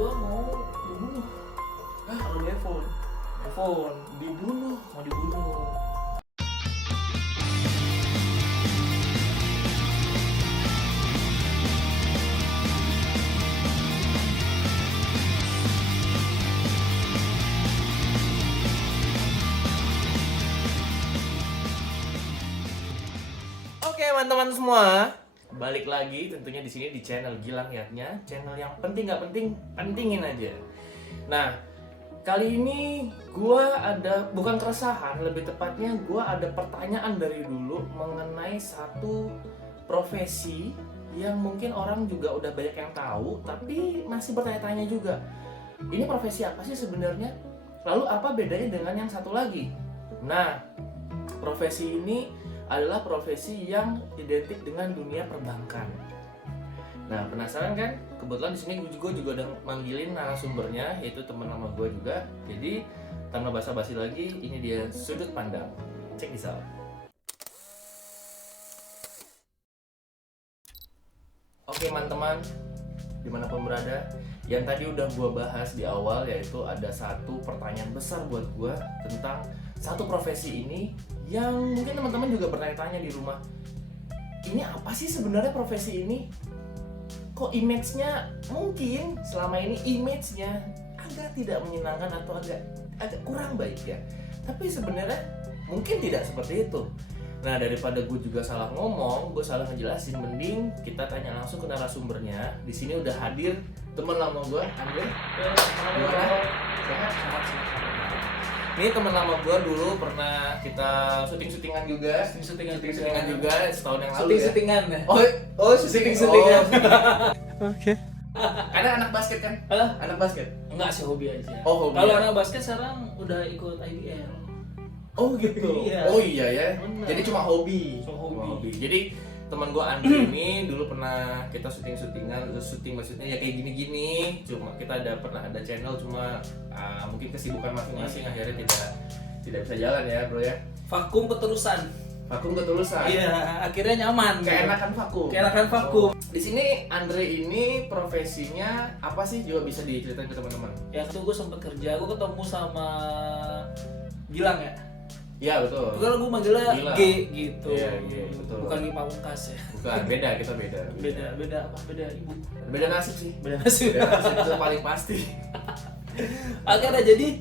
gue mau dibunuh. Kalau di iPhone dibunuh, mau dibunuh. Oke teman-teman semua, balik lagi tentunya di sini di channel Gilang Yatnya, channel yang penting nggak penting, pentingin aja. Nah, kali ini gua ada bukan keresahan, lebih tepatnya gua ada pertanyaan dari dulu mengenai satu profesi yang mungkin orang juga udah banyak yang tahu, tapi masih bertanya-tanya juga. Ini profesi apa sih sebenarnya? Lalu apa bedanya dengan yang satu lagi? Nah, profesi ini adalah profesi yang identik dengan dunia perbankan. Nah, penasaran kan? Kebetulan di sini gue juga udah manggilin narasumbernya, yaitu teman lama gue juga. Jadi, tanpa basa-basi lagi, ini dia sudut pandang. Check this out. Oke, teman-teman, dimanapun berada, yang tadi udah gue bahas di awal, yaitu ada satu pertanyaan besar buat gue tentang satu profesi ini yang mungkin teman-teman juga bertanya-tanya di rumah. Ini apa sih sebenarnya profesi ini? Kok image-nya mungkin selama ini image-nya agak tidak menyenangkan atau agak kurang baik ya. Tapi sebenarnya mungkin tidak seperti itu. Nah, daripada gue juga salah ngomong, gue salah ngejelasin, mending kita tanya langsung ke narasumbernya. Di sini udah hadir teman lama gue, Andre. Gimana? Sehat? Ini teman lama gue dulu pernah kita syuting-syutingan juga. Syuting-syutingan juga setahun yang lalu. Syuting-syutingan ya? Oh, syuting-syutingan. Oke. Karena anak basket kan? Anak basket? Enggak sih, hobi aja. Oh, hobi. Kalau anak basket sekarang udah ikut IBL. Oh gitu. Iya. Oh iya ya. Benar. Jadi cuma hobi. Cuma hobi. Jadi teman gue Andre ini dulu pernah kita syuting-syutingan, syuting maksudnya ya kayak gini-gini. Cuma kita pernah ada channel, cuma mungkin kesibukan masing-masing akhirnya tidak bisa jalan ya bro ya. Vakum ketulusan. Iya, akhirnya nyaman. Keenakan vakum. vakum. Di sini Andre ini profesinya apa sih, juga bisa diceritain ke teman-teman? Ya waktu gue sempat kerja, gue ketemu sama Gilang ya. Iya betul. Kalau gue manggilnya Gilang. G gitu. Iya, betul. Bukan G Pamungkas ya. Bukan, kita beda. Beda apa? Beda ibu. Beda nasib sih. Beda nasib. Beda nasib itu paling pasti. Akhirnya jadi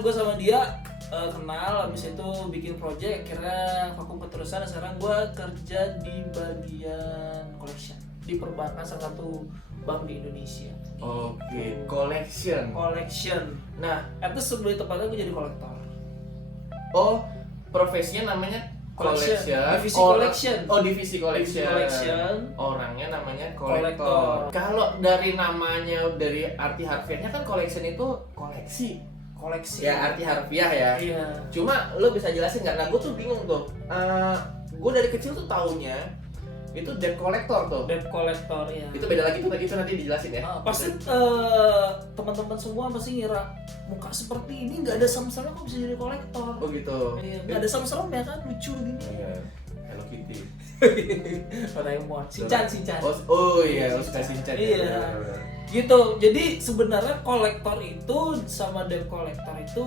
gue sama dia kenal, habis itu bikin project, akhirnya vakum keterusan. Sekarang gue kerja di bagian collection di perbankan salah satu bank di Indonesia. Oke, collection. Nah, itu sebelum tepatnya gue jadi kolektor. Oh, profesinya namanya collection. Divisi collection. Oh, divisi collection. Orangnya namanya kolektor. Kalau dari namanya, dari arti harfiahnya kan collection itu koleksi. Ya, arti harfiah ya. Iya. Cuma lo bisa jelasin nggak? Nah, gue tuh bingung tuh. Gue dari kecil tuh taunya itu debt collector tuh. Debt collector ya. Itu beda lagi tuh, itu nanti dijelasin ya. Pasti teman-teman semua pasti ngira muka seperti ini nggak ada serem-serem kok bisa jadi kolektor. Oh gitu. Iya, nggak ada serem-serem ya kan, lucu gini. Iya. Hello Kitty. Doraemon. Shinchan. Oh iya, lo suka Shinchan. Iya. Gitu. Jadi sebenarnya kolektor itu sama debt collector itu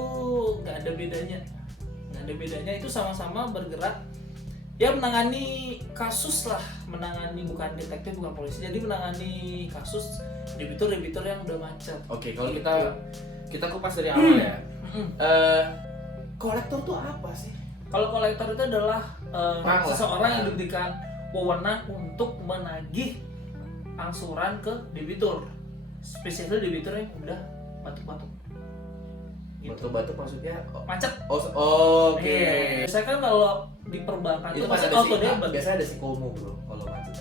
nggak ada bedanya. Itu sama-sama bergerak ya menangani kasus lah, bukan detektif, bukan polisi, jadi menangani kasus debitur yang udah macet. Oke, kalau kita kupas dari awal ya. Kolektor tuh apa sih? Kalau kolektor itu adalah seseorang yang Perang. diberikan wewenang untuk menagih angsuran ke debitur, spesial debitur yang udah batuk-batuk. Batu-batu maksudnya Macet. Oke. Iya. Saya kan kalau di perbankan Itu tuh masih masih ada auto debit. biasanya ada Sikomo bro kalau macet.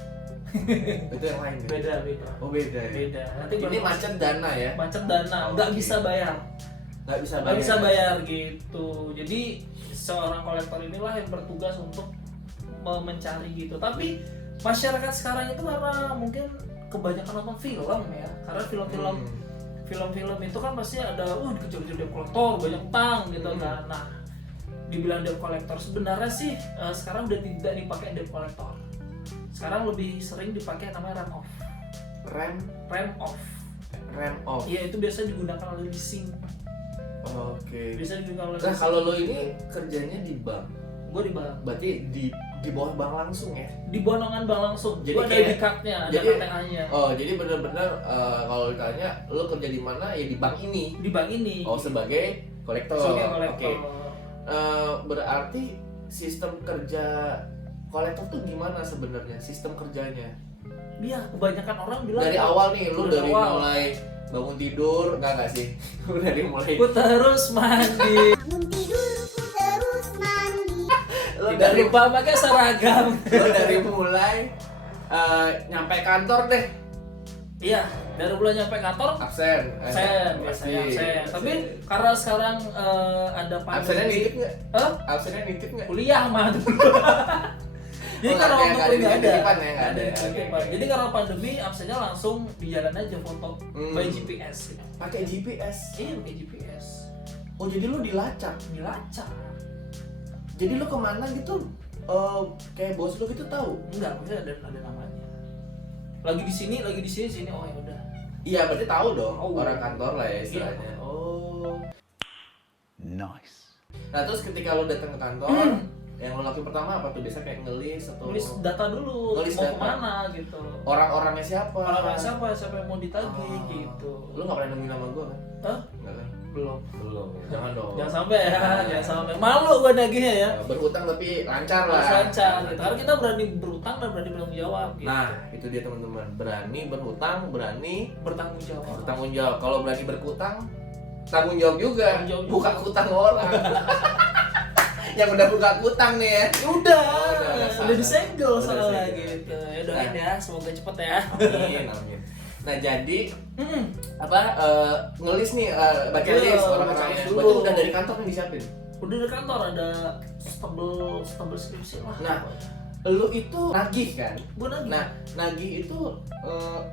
Itu yang lain ya? Beda. Oh beda ya. Nanti Ini macet dana ya? Macet dana, nggak bisa bayar. Nggak Nggak bisa bayar gitu. Jadi seorang kolektor inilah yang bertugas untuk mencari gitu. Tapi masyarakat sekarang itu karena mungkin kebanyakan nonton film ya. Karena film-film itu kan pasti ada dikejar-kejar debt collector, banyak utang gitu kan. Nah, dibilang debt collector sebenarnya sih sekarang udah tidak dipakai debt collector. Sekarang lebih sering dipakai namanya run off. rem off. Iya, itu biasa digunakan oleh leasing. Oke. Biasa digunakan oleh Nah leasing. kalau lo ini kerjanya di bank, Gue di bank. berarti di bawah bank langsung ya? Di bonongan bank langsung. Jadi Gue ada kayak- ID card-nya, ada jadi- KTA-nya. Oh jadi benar-benar kalau ditanya lo kerja di mana ya di bank ini. Di bank ini. Oh sebagai kolektor. Sebagai kolektor. Oke. Berarti sistem kerja kolektor tuh gimana sebenarnya sistem kerjanya? Iya, kebanyakan orang bilang Dari awal nih lu Dari dari awal. mulai bangun tidur enggak sih? Lu dari mulai gue terus mandi. Bangun tidur ku terus mandi. lu Tidak dari lupa pakai seragam. lu dari mulai nyampe kantor deh Iya, dari mulai nyampe kantor absen. absen Pasti. biasanya absen. Tapi karena sekarang ada absennya nitip pandemi, nggak? Hah? Absennya nitip nggak? kuliah mah. Jadi Oh, karena nggak waktu ada kuliah ada, titipan ya, nggak ada. titipan. Oke. Jadi karena pandemi absennya langsung di jalan aja foto by GPS. Pakai GPS. Iya, pakai GPS. Oh jadi lu dilacak. Dilacak. Jadi lu kemana gitu? Kayak bos lu gitu tahu? Enggak, maksudnya ada namanya. Lagi di sini, sini. Oh ya udah. Iya berarti tahu dong Oh. orang kantor lah ya istilahnya. Iya. Oh. Nice. Nah terus ketika lu datang ke kantor, yang lu lakuin pertama apa tuh? Biasa kayak ngelis atau Nulis data dulu, Nulis mau data. kemana gitu. orang-orangnya siapa? Orang siapa yang mau ditagih Oh. gitu. Lu nggak pernah nemuin nama gua kan? Hah? Nggak kan? Belum. Belum. Jangan dong. Jangan sampai ya, Nah. jangan sampai. Malu gua nagihnya ya. Berhutang tapi lancar lah. Harus lancar gitu. Karena kita berani berutang dan berani bertanggung jawab gitu. Nah itu dia teman-teman. Berani berhutang, berani Bertanggung jawab. bertanggung jawab. Kalau berani berhutang, tanggung jawab juga. Tanggung jawab Buka juga. hutang orang. Yang udah buka hutang nih ya. Udah, Udah udah disegel Udah soalnya disegel. gitu. Ya doain Nah. ya, semoga cepet ya. Amin, amin. Nah jadi apa ngelis nih baca Iya, list baca orang-orangnya. list dulu. Berarti udah dari kantor nih disiapin. Udah di kantor ada stempel skripsi lah. Nah, lu itu nagih kan? gue nagih. Nah, nagih itu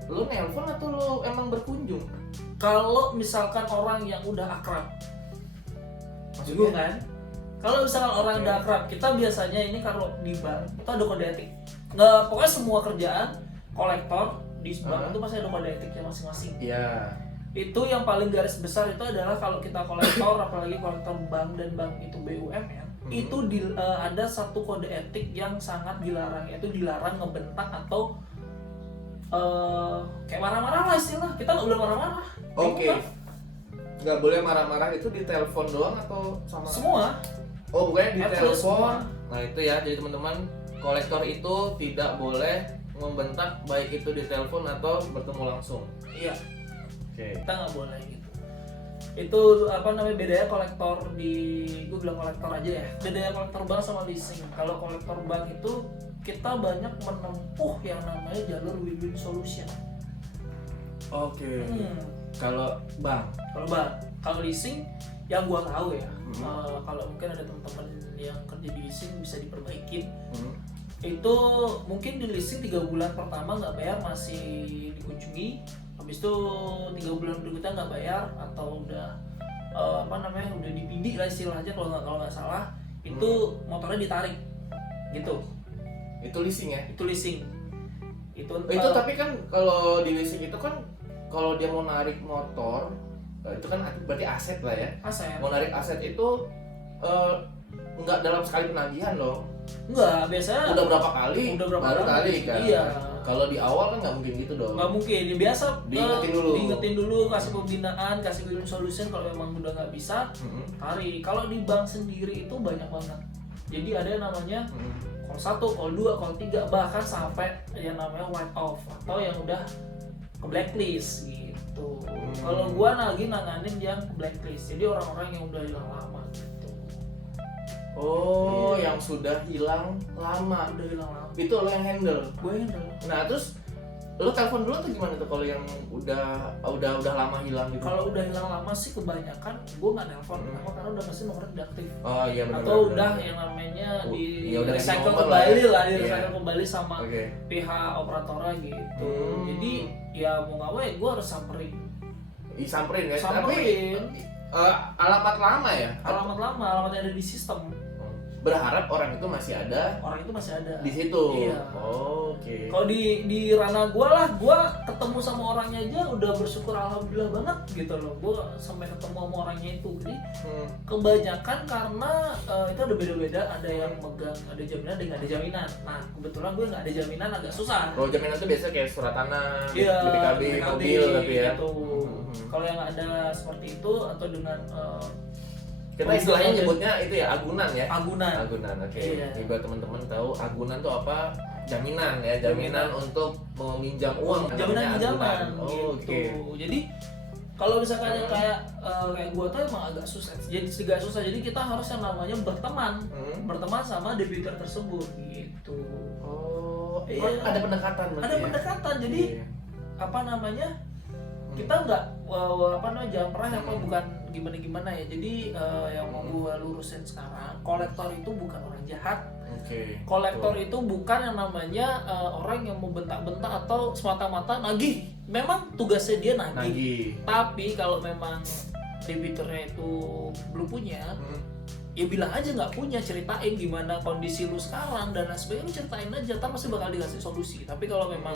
lu nelpon atau lu emang berkunjung? Kalau misalkan orang yang udah akrab, Maksudnya? bingung kan? Kalau misalkan orang Oke. udah akrab, kita biasanya ini kalau di bank itu ada kode etik. Nggak, pokoknya semua kerjaan kolektor di bank itu pasti ada kode etiknya masing-masing. Iya. Itu yang paling garis besar itu adalah kalau kita kolektor, apalagi kolektor bank dan bank itu BUMN, itu ada satu kode etik yang sangat dilarang, yaitu dilarang ngebentak atau kayak marah-marah lah istilah. Kita nggak boleh marah-marah. Oke. Bingung kan? Nggak boleh marah-marah itu di telepon doang atau sama? Semua. Oh, bukannya di Apple semua. telepon. Nah, itu ya. Jadi teman-teman, kolektor itu tidak boleh membentak baik itu di telepon atau bertemu langsung. Iya. Oke. Kita nggak boleh gitu. Itu apa namanya, bedanya kolektor di, gue bilang kolektor aja ya, bedanya kolektor bank sama leasing. Kalau kolektor bank itu kita banyak menempuh yang namanya jalur win-win solution. Oke. Kalau bank, Kalau bank, kalau leasing yang gua tahu ya, Hmm. kalau mungkin ada teman-teman yang kerja di leasing bisa diperbaikin. hmm, Itu mungkin di leasing 3 bulan pertama nggak bayar masih dikunjungi, habis itu 3 bulan berikutnya nggak bayar atau udah apa namanya, udah dipindi lah istilahnya, kalau nggak salah itu motornya ditarik gitu. itu leasing ya. Itu leasing itu Tapi kan kalau di leasing itu kan kalau dia mau narik motor itu kan berarti aset lah ya. aset. Mau narik aset itu nggak dalam sekali penagihan loh. Enggak, biasanya Udah berapa kali? Udah berapa baru kali? kali kan. Iya. Kalau di awal kan nggak mungkin gitu dong. nggak mungkin, ya biasa Diingetin dulu. kasih pembinaan, kasih win solution. Kalau memang udah nggak bisa, Mm-mm. tarik. Kalau di bank sendiri itu banyak banget, jadi ada yang namanya Mm-mm. call 1, call 2, call 3, bahkan sampai yang namanya white off atau yang udah ke blacklist gitu. Kalau gua lagi nanganin yang ke blacklist, jadi orang-orang yang udah hilang lama gitu. Oh, Iya. yang sudah hilang lama. Udah hilang lama, Itu lo yang handle. gue handle. Nah, terus lo telepon dulu atau gimana tuh kalau yang udah lama hilang gitu? Kalau udah hilang lama sih kebanyakan gue nggak nelpon, Hmm. kenapa? Karena udah pasti nomornya tidak aktif. Oh iya benar. Atau udah yang namanya di ya udah ganti recycle nomor kembali lah lah, ya. di Iya. recycle kembali sama Oke. pihak operatornya gitu. Hmm. Jadi ya mau nggak mau ya gue harus samperin. Disamperin ya. Samperin. Tapi alamat lama ya? Alamat lama, alamat yang ada di sistem. berharap orang itu masih ada orang itu masih ada di situ. Iya. Oh, oke. Kalau di ranah gue lah, gue ketemu sama orangnya aja udah bersyukur alhamdulillah banget gitu loh. Gue sampai ketemu sama orangnya itu. Jadi kebanyakan karena itu ada beda-beda. Ada yang megang, ada jaminan, ada yang nggak ada jaminan. Nah kebetulan gue nggak ada jaminan, agak susah. Kalau jaminan itu biasa kayak surat tanah, Iya, BPKB, mobil tapi ya. gitu. Kalau yang nggak ada seperti itu atau dengan Kita istilahnya nyebutnya itu ya agunan ya. agunan. Agunan, oke. Iya. Jadi buat teman-teman tahu agunan tuh apa? Jaminan ya, jaminan untuk meminjam uang. Jaminan namanya pinjaman agunan. Oh, gitu. oke. Jadi kalau misalkan yang kayak gua tuh emang agak susah. Jadi agak susah. Jadi kita harus yang namanya berteman sama debitur tersebut gitu. Oh, Iya. ada pendekatan berarti Ada ya? pendekatan. Jadi Iya. apa namanya? Kita nggak jangan pernah bukan gimana ya. Jadi yang mau gua lurusin sekarang, kolektor itu bukan orang jahat. Oke. Kolektor Betul. itu bukan yang namanya orang yang mau bentak-bentak atau semata-mata nagih. Memang tugasnya dia nagih. Nagih. Tapi kalau memang debiturnya itu belum punya, ya bilang aja nggak punya, ceritain gimana kondisi lu sekarang dan lain sebagainya, lu ceritain aja, ntar pasti bakal dikasih solusi. Tapi kalau memang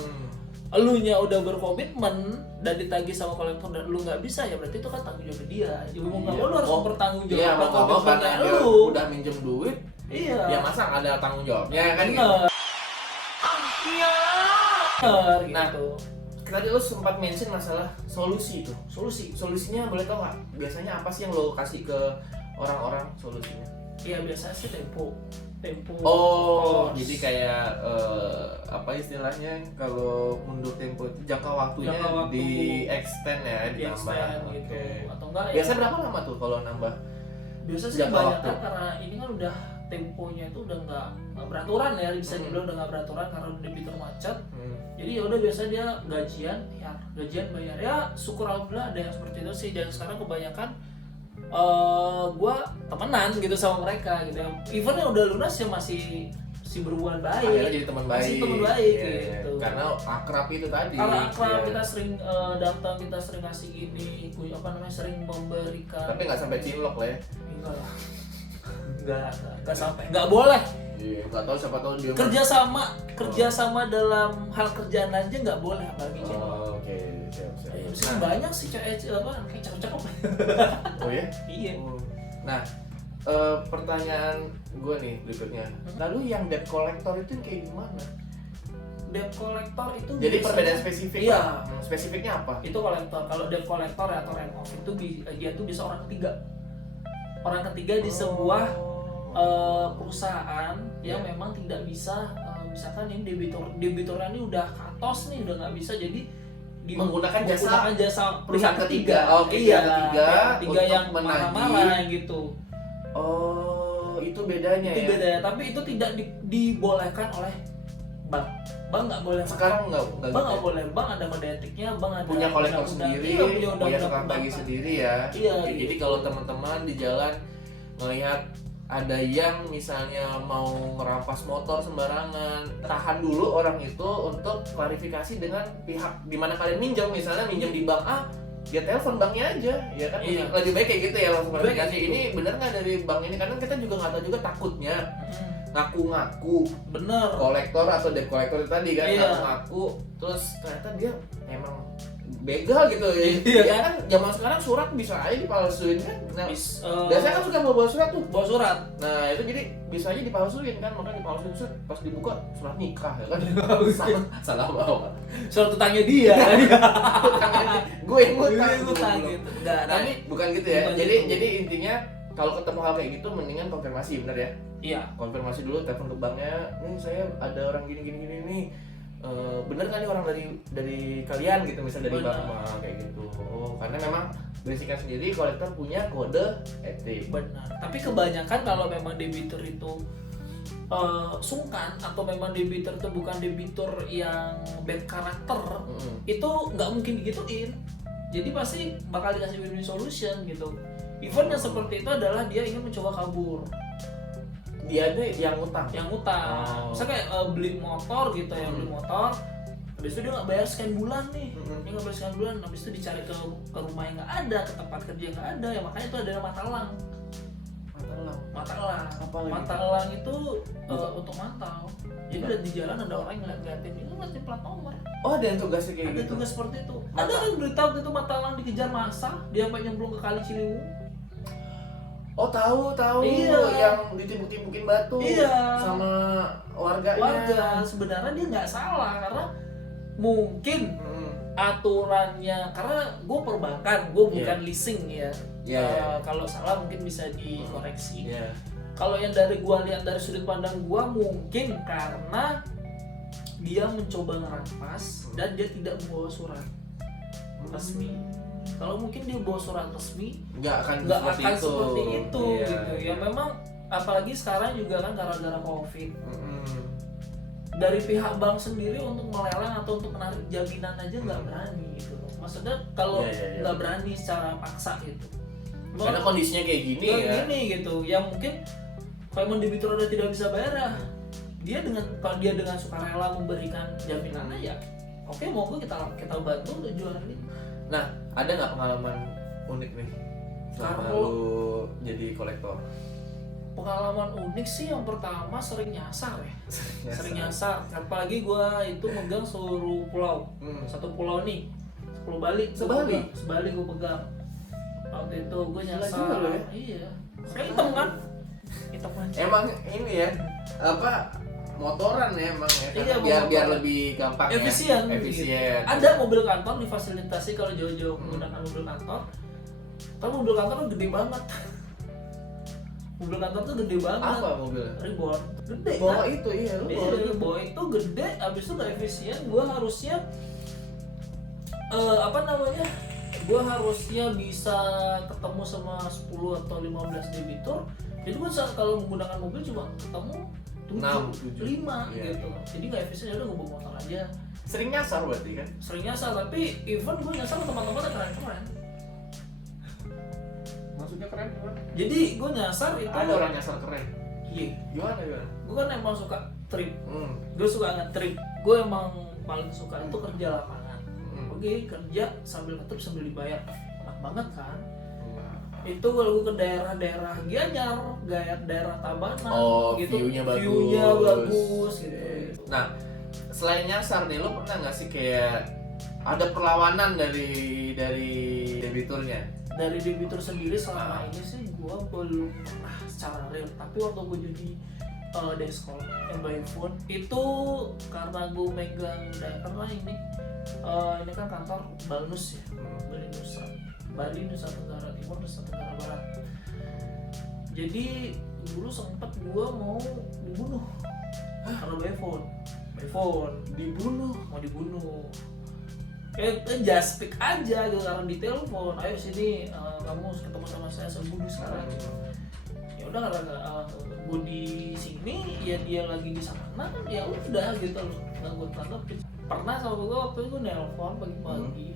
elunya udah berkomitmen dan ditagih sama kolektor dan lu nggak bisa, ya berarti itu kan tanggung jawab dia. Ya mau nggak mau lu harus bertanggung jawab Iya, mau nggak mau karena dia lu. udah minjem duit, Iya. ya masa nggak ada tanggung jawabnya kan? Gitu. Bener. Bener, Nah, gitu. Tadi lu sempat mention masalah solusi itu. Solusi. Solusinya boleh tau nggak? Biasanya apa sih yang lo kasih ke orang-orang solusinya? Iya biasanya sih tempo. Oh, course. jadi kayak apa istilahnya kalau mundur tempo itu jangka waktunya Jangka waktu. di extend ya, Di ditambah. extend Oke. gitu. Atau enggak ya? Biasa berapa lama tuh kalau nambah? Biasa sih jangka kebanyakan waktu? karena ini kan udah temponya itu udah nggak beraturan ya, bisa dibilang udah nggak beraturan karena debitur macet. Jadi ya udah biasa dia gajian bayar ya, syukur alhamdulillah ada yang seperti itu sih. Dan sekarang kebanyakan gue temenan gitu sama mereka gitu. Even yang udah lunas ya masih berhubungan baik. Akhirnya jadi teman baik. Masih teman baik Iya, iya. gitu. Karena akrab itu tadi. Karena akrab, Iya. kita sering datang, kita sering ngasih gini, sering memberikan. Tapi nggak sampai cinlok lah ya. Enggak lah. Enggak sampai. Enggak boleh. Iya, nggak tahu siapa tahu dia. Kerjasama dalam hal kerjaan aja nggak boleh, apalagi channel. Oh, oke, siap. Ya, meskipun banyak sih kayak cakep-cakep. Oh ya? Iya. Nah, pertanyaan gue nih berikutnya. Lalu yang debt collector itu kayak gimana? Debt collector itu Jadi biasanya- perbedaan spesifik Iya. lah. Spesifiknya apa? Itu kolektor. Kalau debt collector atau write off itu dia tuh bisa orang ketiga. Orang ketiga di sebuah perusahaan yang memang tidak bisa misalkan ini debiturnya ini udah katos nih, udah nggak bisa, jadi Menggunakan jasa perusahaan pihak ketiga. Oke, iya, pihak ketiga pihak ketiga untuk yang menagih. marah-marah gitu. Oh, itu bedanya Itu ya. beda ya, tapi itu tidak dibolehkan oleh bank. Bank nggak boleh. Sekarang nggak Bank gitu nggak ya? boleh. Bank ada kode etiknya, bank ada Punya kolektor undang-undang. sendiri, Iya, punya punya undang-undang tukang tagih perbankan. sendiri ya. Iya, Oke, gitu. jadi kalau teman-teman di jalan melihat ada yang misalnya mau ngerampas motor sembarangan, tahan dulu orang itu untuk klarifikasi dengan pihak di mana kalian minjem, misalnya minjem di bank A, ya telepon banknya aja, ya kan? Iya. Lebih baik kayak gitu ya, langsung Lebih baik klarifikasi. kayak gitu. Ini bener nggak dari bank ini? Karena kita juga nggak tahu juga, takutnya ngaku-ngaku Bener. kolektor atau debt collector itu tadi kan, Iya. ngaku-ngaku terus ternyata dia emang begal gitu ya. Iya Ya kan zaman sekarang surat bisa aja dipalsuin kan. Nah, Biasanya biasanya kan suka bawa surat tuh. bawa surat. Nah itu jadi bisa aja dipalsuin kan, makanya dipalsuin surat pas dibuka surat nikah ya kan. salah bawa. Surat utangnya dia. Gue yang ngutang. Gue utang gitu. Enggak, Tapi bukan gitu ya. bukan Jadi gitu. jadi intinya kalau ketemu hal kayak gitu mendingan konfirmasi, bener ya? Iya. Konfirmasi dulu, telepon ke banknya, nih saya ada orang gini nih, bener kan nih orang dari kalian gitu, misalnya dari Bener. bank mah kayak gitu. Oh, karena memang basican sendiri kolektor punya kode etik. Benar. Tapi kebanyakan kalau memang debitur itu sungkan atau memang debitur itu bukan debitur yang bad karakter, itu nggak mungkin digituin. Jadi pasti bakal dikasih win-win solution gitu. Even yang seperti itu adalah dia ingin mencoba kabur, Dia tuh yang ngutang. yang utang. Oh. Misalnya kayak beli motor gitu ya, beli motor. Habis itu dia nggak bayar sekian bulan nih, dia nggak bayar sekian bulan. Habis itu dicari ke rumah yang nggak ada, ke tempat kerja yang nggak ada, ya makanya itu ada mata elang. Mata elang. Apa lagi? Mata elang itu untuk mantau. Jadi di jalan ada orang yang ngeliatin itu ngeliatin plat nomor. Oh, ada yang tugasnya kayak Ada gitu. tugas seperti itu. Mata- Ada yang berita waktu itu mata elang dikejar massa, dia sampai nyemplung ke Kali Ciliwung. Oh, tahu. Iya. Yang ditimbuk-timbukin batu Iya. sama warganya. Warga sebenarnya dia nggak salah karena mungkin Hmm. aturannya, karena gue perbankan, gue bukan leasing ya. Iya, iya. Kalau salah mungkin bisa dikoreksi. Iya. Kalau yang dari gua lihat dari sudut pandang gua mungkin karena dia mencoba ngerampas dan dia tidak membawa surat resmi. Kalau mungkin dia bawa surat resmi Nggak akan nggak akan seperti itu Iya, gitu. Ya iya. memang apalagi sekarang juga kan gara-gara COVID. Mm-mm. Dari pihak bank sendiri untuk melelang atau untuk menarik jaminan aja nggak berani gitu loh. Maksudnya kalau Iya, iya, iya. nggak berani secara paksa gitu. Karena kondisinya kayak gini Kayak ya. gini gitu, yang mungkin kalau emang debitur udah tidak bisa bayar ya, dia dengan kalau dia dengan sukarela memberikan jaminannya ya oke, monggo kita bantu untuk jualin. Nah, ada nggak pengalaman unik nih selama Kalau- lu jadi kolektor? Pengalaman unik sih yang pertama sering nyasar ya. Sering nyasar, apalagi gua itu megang seluruh pulau. Satu pulau nih, Pulau Bali. Sebali? Sebali gua pegang. Waktu itu gua Gila nyasar. juga lo ya. Iya. Kayak hitam kan? Hitam aja. Emang ini ya apa motoran ya emang ya Iya, biar motoran. lebih gampang Efisien, ya. Efisien. gitu. Ada mobil kantor difasilitasi kalau jauh-jauh menggunakan mobil kantor. Tapi mobil kantor tuh gede banget. Mobil kantor tuh gede banget. Apa mobilnya? Reborn. Gede Bawa kan? itu iya lu Iya, bawa itu. bawa itu gede, abis itu gak efisien. Gua harusnya gua harusnya bisa ketemu sama 10 atau 15 debitur. Jadi gua kalau menggunakan mobil cuma ketemu 6, 7, 7. 5 Iya. gitu. Jadi gak efisien, udah gua bawa motor aja. Sering nyasar berarti kan? Sering nyasar, tapi even gue nyasar ke teman-teman yang keren-keren. Maksudnya keren gimana? Jadi gue nyasar itu Ada orang nyasar keren. iya. Gimana? Gue kan emang suka trip. Hmm. Gue suka nge-trip. Gue emang paling suka itu kerja lapangan. Oke, kerja sambil nge-trip sambil dibayar. Enak banget kan? Itu kalau gue ke daerah-daerah Gianyar, daerah Tabanan Oh, gitu. view-nya bagus. View-nya bagus gitu. Nah, selain nyasar nih, lo pernah nggak sih kayak ada perlawanan dari debiturnya? Dari debitur sendiri selama ini sih gue belum pernah secara real, tapi waktu gue jadi deskol yang by phone itu karena gue megang karena ini kan kantor Balnus ya, Bali Nusa Tenggara Timur, Nusa Tenggara Barat. Jadi dulu sempet gue mau dibunuh karena by phone Dibunuh. mau dibunuh. Just speak aja gitu karena di telepon, ayo sini kamu ketemu sama saya bunuh sekarang. Ya udah karena gue di sini ya dia lagi di sana kan ya udah gitu loh, nggak gue tanggapin. Pernah sama gue waktu itu gue nelpon pagi-pagi,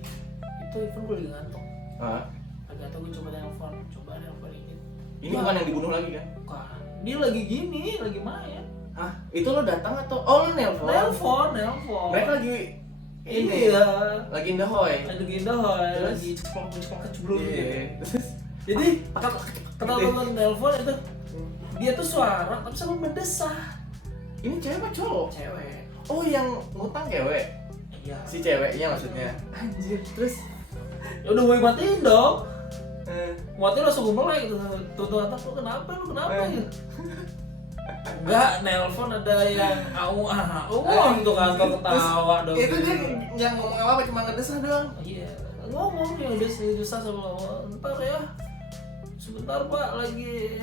itu even gue lagi ngantuk, Hah? lagi ngantuk gue coba nelpon ini. Ini bukan yang dibunuh lagi kan? Bukan, dia lagi gini, lagi main. Hah? Itu lo datang atau? Oh, lo nelpon? Nelpon. Mereka lagi ini. Iya. Lagi indahoy. Lagi indah, Terus? lagi ceplok keceblok Iya. gitu. Jadi kenapa nelpon itu dia tuh suara tapi sama mendesah. Ini cewek apa cowok? Cewek. Oh, yang ngutang cewek. Iya. Si ceweknya maksudnya. Anjir, terus Ya udah gue matiin dong. eh, Matiin langsung gue mulai gitu. Tuh lu kenapa gitu. Enggak, nelpon ada yang gitu kan ketawa dong. itu dia yang ngomong apa cuma ngedesah doang. Iya, ngomong ya udah susah sama ntar ya. Sebentar Pak lagi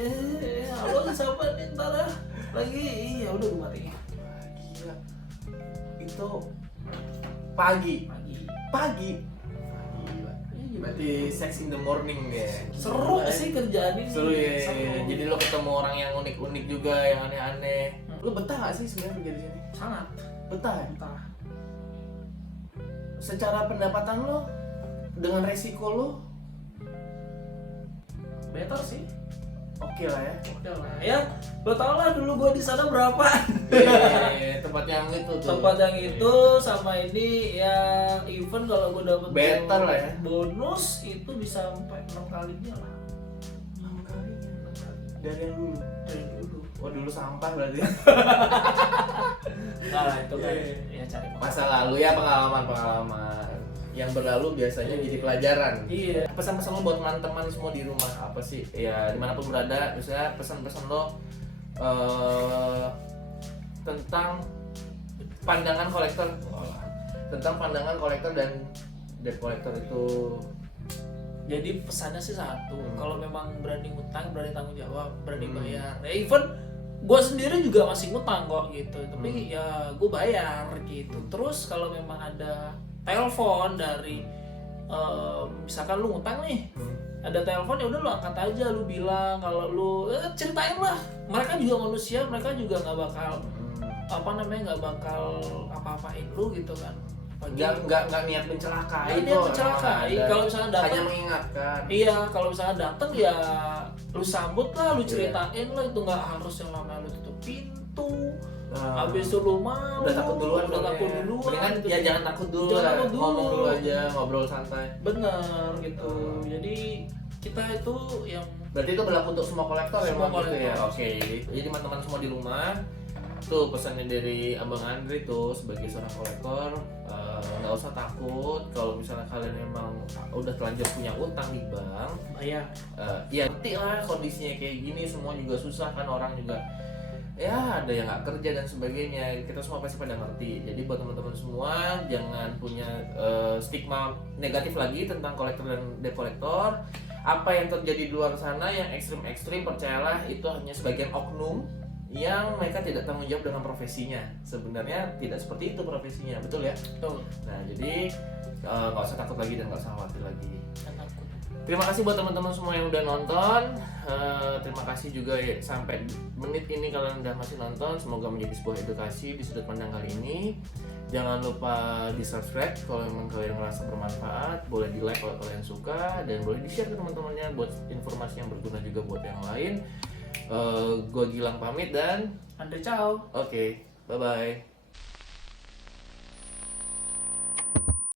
halo siapa nih ntar ya. Lagi iya udah gue matiin. Gila. Itu pagi. Pagi. Gila. Iya, Berarti sex in the morning ya. seru sih kerjaan ini. Seru ya. Seru. Jadi lo ketemu orang yang unik-unik juga, yang aneh-aneh. Lo betah gak sih sebenarnya kerja di sini? sangat Betah ya? entah. Secara pendapatan lo dengan resiko lo Better sih. oke lah ya. Oke lah ya. Lo tau lah dulu gue di sana berapa. Iya, tempat yang itu tuh. Tempat yang itu sama ini yang even kalau gue dapet Better lah ya. bonus itu bisa sampai 6 kalinya lah. 6 kali. Dari yang dulu. dari dulu. Oh dulu sampah berarti. Nah itu kan ya cari Masa lalu ya, pengalaman yang berlalu biasanya jadi pelajaran. Iya. Pesan-pesan lo buat teman-teman semua di rumah apa sih? Ya dimanapun berada, misalnya pesan-pesan lo tentang pandangan kolektor, dan debt collector itu. Jadi pesannya sih satu, kalau memang berani ngutang, berani tanggung jawab, berani Hmm. bayar. Ya even gue sendiri juga masih ngutang kok gitu, tapi ya gue bayar gitu. Terus kalau memang ada telepon dari misalkan lu ngutang nih, ada telepon ya udah lu angkat aja, lu bilang kalau lu ceritain lah. Mereka juga manusia, mereka juga nggak bakal nggak bakal apa-apain lu gitu kan. Nggak niat mencelakai. Nggak niat mencelakai. Kalau misalnya datang, hanya mengingatkan. iya, kalau misalnya datang ya lu sambut lah, lu ceritain lah, itu nggak harus yang namanya lu tutup pintu. Habis itu lu malu, udah takut duluan, mendingan gitu. ya jangan takut dulu Jangan lah, takut dulu. ngomong dulu aja, ngobrol santai. Bener gitu. Jadi kita itu yang Berarti itu berlaku untuk semua kolektor ya, Semua Bang, gitu ya. kolektor. Oke. Jadi teman-teman semua di rumah, tuh pesannya dari Abang Andre tuh sebagai seorang kolektor, nggak usah takut kalau misalnya kalian memang udah terlanjur punya utang di bank. bayar. Ya ngerti lah kondisinya kayak gini, semua juga susah kan, orang juga ya ada yang nggak kerja dan sebagainya, kita semua pasti pada ngerti. Jadi buat teman-teman semua jangan punya stigma negatif lagi tentang kolektor dan debt collector. Apa yang terjadi di luar sana yang ekstrim-ekstrim, percayalah itu hanya sebagian oknum yang mereka tidak tanggung jawab dengan profesinya. Sebenarnya tidak seperti itu profesinya, betul ya? Tuh, Nah jadi nggak usah takut lagi dan nggak usah khawatir lagi. jangan takut. Terima kasih buat teman-teman semua yang udah nonton. Terima kasih juga ya, sampai menit ini kalian udah masih nonton. Semoga menjadi sebuah edukasi di sudut pandang kali ini. Jangan lupa di subscribe kalau memang kalian merasa bermanfaat. Boleh di like kalau kalian suka, dan boleh di share ke teman-temannya buat informasi yang berguna juga buat yang lain. Gue Gilang pamit dan Andre, ciao. oke, bye bye.